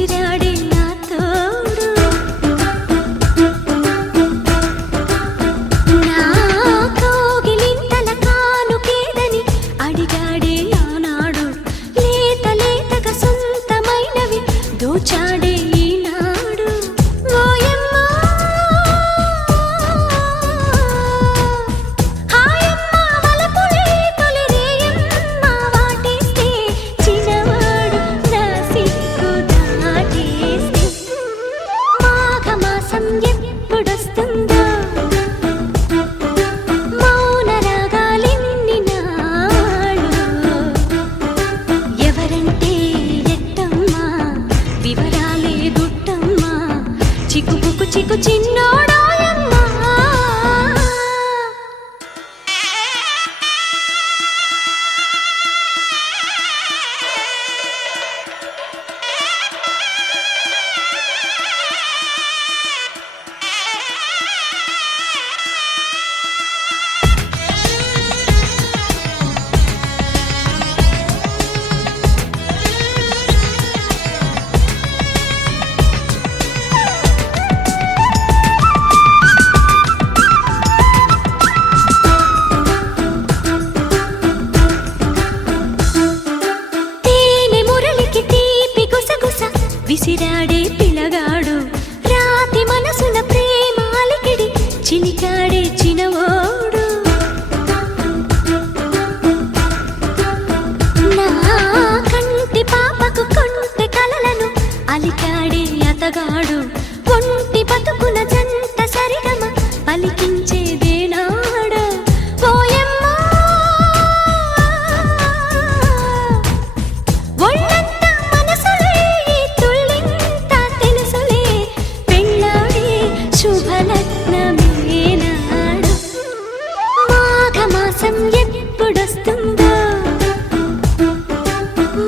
విసిరాడే నా తోడు నా కోగిలింతల కానుకేదని అడిగాడే ఆనాడు లేత లేతగా సొంతమైనవి దోచాడే ఈనాడు ఓయమ్మ హాయమ్మ వలపులే తొలి రేయమ్మ వాటేస్తే చిన్నవాడు నా సిగ్గు దాటేస్తే మాఘమాసం ఎప్పుడొస్తుందో మౌన రాగాలెన్ని నాడు ఎవరంటే ఎట్టమ్మా వివరాలే గుట్టమ్మా చిక్కుపుకు చిక్కు చిన్నోడాయమ్మా తేనె మురళికి తీపి గుసగుస విసిరాడే పిలగాడు రాతి మనసున ప్రేమ అలికిడి చిలికాడే చినవోడు నా కంటి పాపకు కొంటె కలలను అలికాడే అతగాడు ఒంటి బతుకున జంట సరిగమ పలికించేదేనాడు ఓయమ్మ ఒళ్ళంత మనసులే ఈ తుళ్ళింత తెలుసులే పెళ్ళాడే శుభలగ్నమేనాడు మాఘమాసం ఎప్పుడొస్తుందో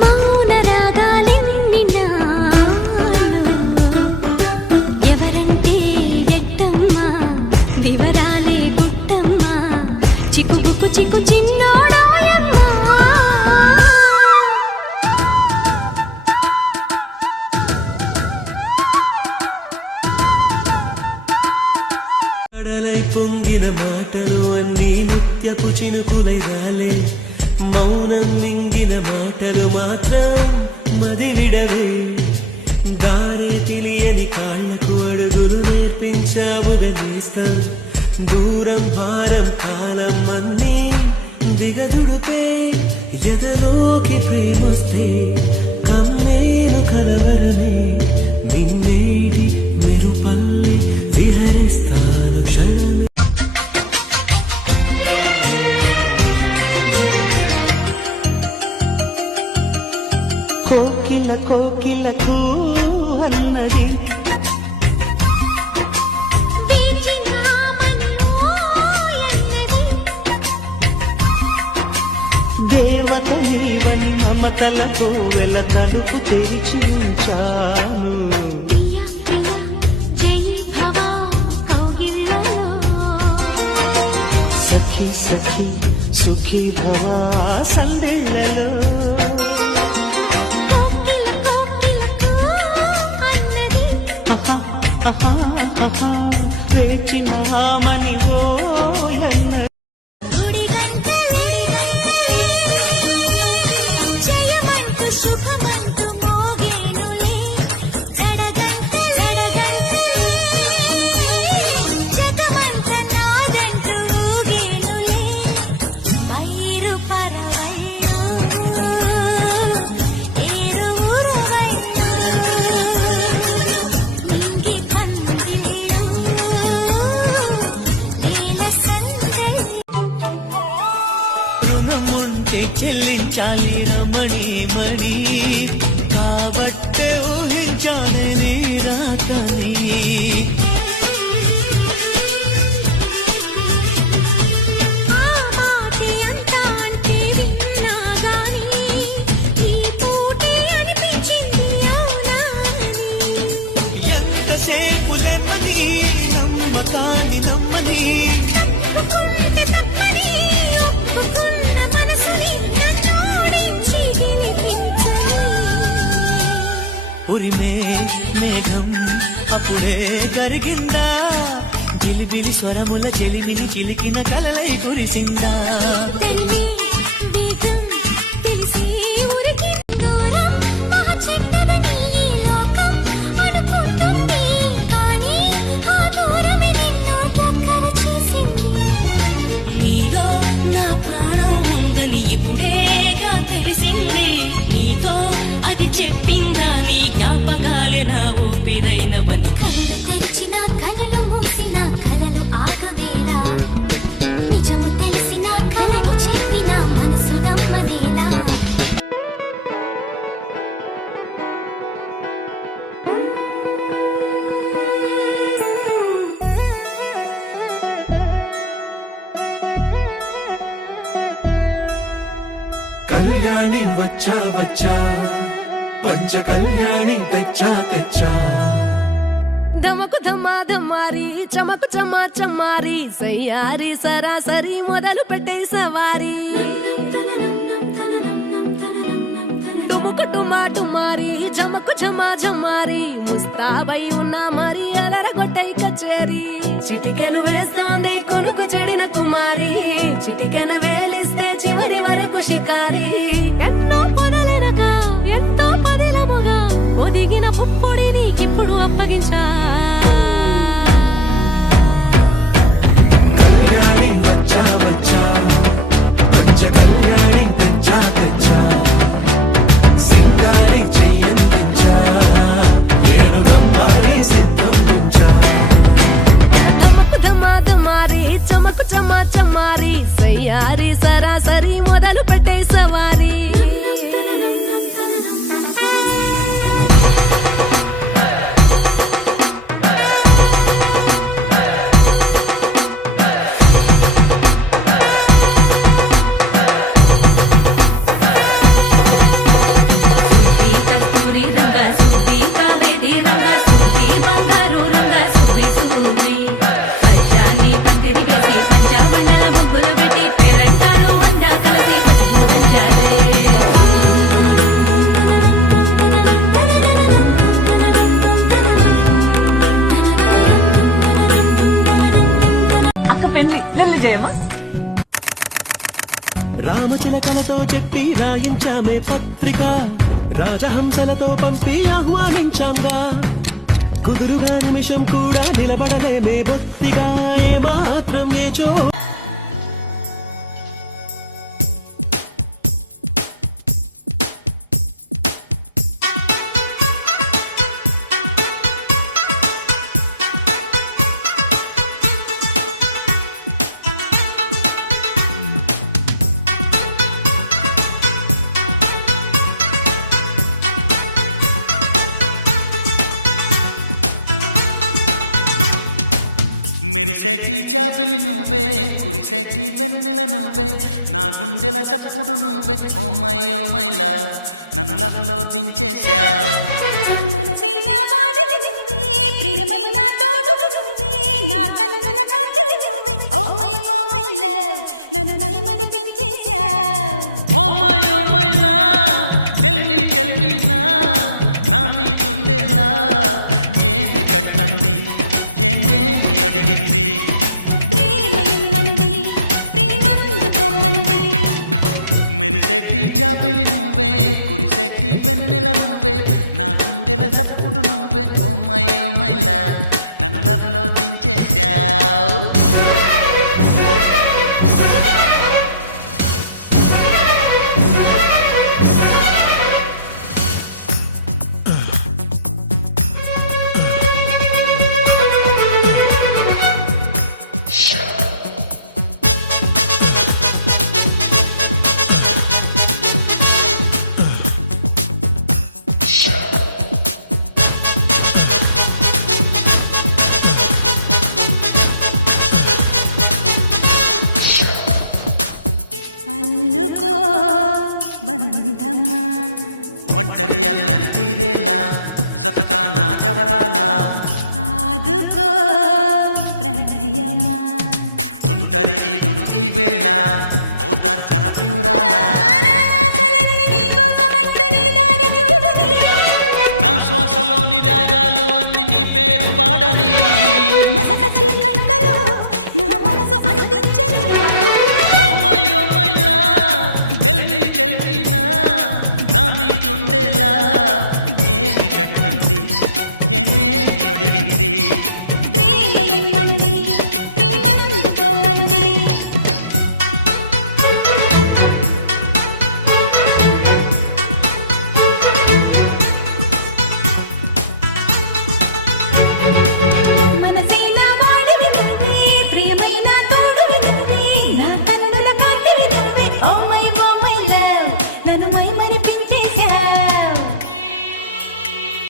మౌన రాగాలెన్ని నాళ్ళు ఎవరంటే ఎట్టమ్మా వివరాలే గుట్టమ్మా చిక్కుబుక్కు చిక్కు చిన్నోడాయమ్మా కడలై పొంగిన మాటలు అన్నీ నిత్యపు చినుకులై రాలే మౌనం మింగిన మాటలు మాత్రం మదిలిడవే దారే తెలియని కాళ్లకు అడుగులు నేర్పించావుగా నేస్తం దూరం భారం కాలం అన్నీ దిగదుడుపే ఎదలోకి ప్రేమొస్తే కమ్మేను కలవరమే నిన్నేటి మెరుపల్లి విహరిస్తాను క్షణమే కోకిల కోకిలకు అన్నది దేవత నీవని మమతలతో వెల తలుపు తెరిచి ఉంచాను ప్రియా ప్రియా జై భవ కౌగిళ్ళలో సఖి సఖి సుఖీ భవ సందెళ్ళలో కోకిల కోకిలకు అన్నది వేచిన మని ఓయన్న గుడి గంటలే జయమంటూ శుభమంటూ మోగేనులే జడగంటలే జగమంత నాదంటూ ఊగేనులే పైరు పరవైను ఏరు ఊరవైను నింగి పందిళ్ళు నీల సందడి రుణముంటే చెల్లించాలి రమణి మణి కాబట్టే ఊహించానే నీ రాకని ఆ మాటే అంతా అంటే విన్నా గాని ఈ పూటే అనిపించింది అవునా అని ఎంతసేపు లెమ్మని నమ్మకాన్ని నమ్మని ఒప్పుకుంటే తప్పని ఒప్పుకున్న మనసుని నన్నోడించి గెలిపించని ఉరిమే మేఘం అప్పుడే కరిగిందా జిలిబిలి స్వరముల చెలిమిని చిలికిన కలలై కురిసిందా తరిమి వేగం తెలిసి ఊరికి దూరం మహా చెడ్డదని ఈ లోకం అనుకుంటుంది కానీ ఆ దూరమే నిన్ను దగ్గర చేసింది నీలో నా ప్రాణం ఉందని ఇప్పుడేగా తెలిసింది నీతో అది చెప్పిందా నీ జ్ఞాపకాలే నా ఊపిరైనవని కళ్ళు తెరిచిన కలలు మూసిన కలలు ఆగవేలా నిజము తెలిసిన కలను చెప్పిన మనసు నమ్మదేలా కళ్యాణి వచ్చా వచ్చా పంచ కళ్యాణి తెచ్చా తెచ్చా ధమకు ధమ్మా ధమ్మారి చమకు చమ్మా చమ్మారి సయ్యారి సరాసరి మొదలు పెట్టే సవారి డుముకు డుమా డుమారి జమకు ఝమా ఝమారి ముస్తాబై ఉన్నా మరి అలరగొట్టై కచేరి చిటికెను వేస్తోంది కొనుకు చెడిన కుమారి చిటికెను వేలిస్తే చివరి వరకు షికారి ఎన్నో పొదలెనక ఎంతో పదిలముగా ఒదిగిన పుప్పొడి నీకిప్పుడు అప్పగించా కళ్యాణి వచ్చా వచ్చా పంచ కళ్యాణి తెచ్చా తెచ్చా సింగారి చెయ్యందించా ఏడు గంబారి సిద్ధం ఉంచా ధమకు ధమా ధమారి చమకు చమా చమ్మారి సయ్యారి సరాసరి మొదలు పెట్టే సవారి కస్తూరి రంగ సుద్ది కావేరి రంగ సుద్ది బంగారు రంగ సుద్ది సుద్ది పచ్చాని పందిరి వేసి పంచామండల ముగ్గులు పెట్టి పేరంటాలు అందా కలిసి పసుపు అక్క పెళ్లి పెళ్లి చేయమా రామచిలకలతో చెప్పి రాయించామే పత్రిక రాజహంసలతో పంపి ఆహ్వానించాంగా కుదురుగా నిమిషం కూడా నిలబడలేమే బొత్తిగా ఏమాత్రం ఏ చో Thank you.